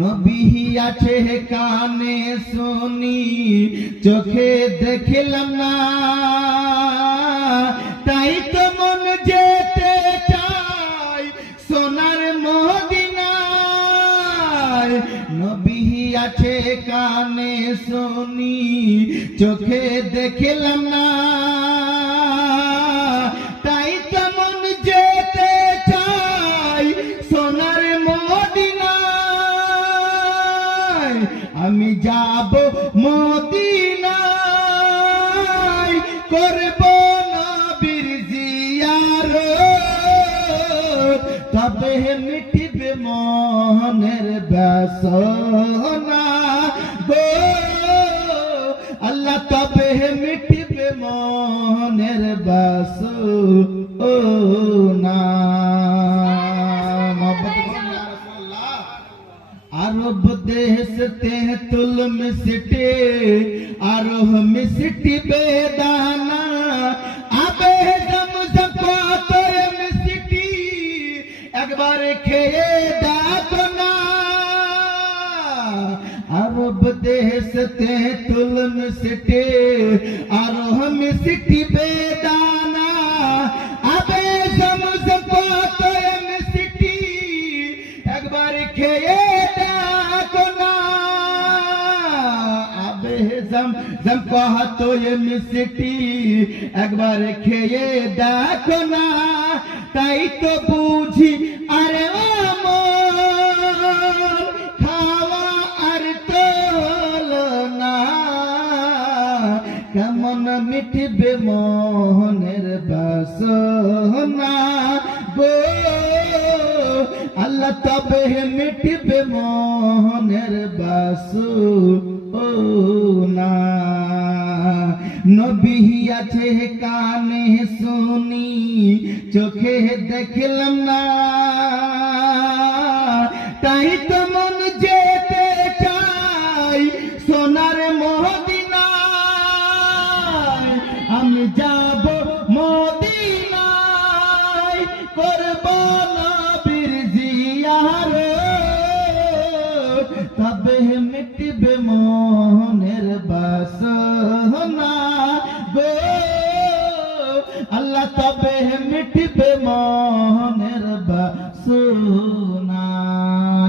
নবী আছে কানে শুনি চোখে দেখিলাম না, তাই তো মন যেতে চাই সোনার মদিনায়। নবী আছে কানে শুনি চোখে দেখিলাম না, তাই তো মন যেতে চাই সোনার মদিনায়। আমি যাব মদিনায় করব নবীর জিয়ারত, তবে মিটিবে মনের বাসনা গো আল্লাহ, তবে মিটিবে মনের বাসনা। আরব দেশ তেঁতুল মিষ্টি আরোহ মিষ্টি বেদানা, আবে জমজম কতই মিষ্টি একবার খেয়ে দেখো না। আরব দেশ তেঁতুল মিষ্টি আরোহ মিষ্টি বেদানা, আবে জমজম কতই মিষ্টি একবার খেয়ে দেখো না। আবে জমজম কতই মিষ্টি একবার খেয়ে দেখো না, তাই তো বুঝি আরে আমার খাওয়া আর তো হলো না। কেমন মিটবে মোহনের বাসনা গো আল্লাহ, তবে মিটবে মোহনের বাসনা। নবী আছে কানে শুনি চোখে দেখলাম না, তাই তো মন যেতে চাই সোনার মদিনায়। আমি যাব মদিনায় করব নবীর জিয়ারত, তবে মিটবে মনের বাসনা গো আল্লাহ, তবে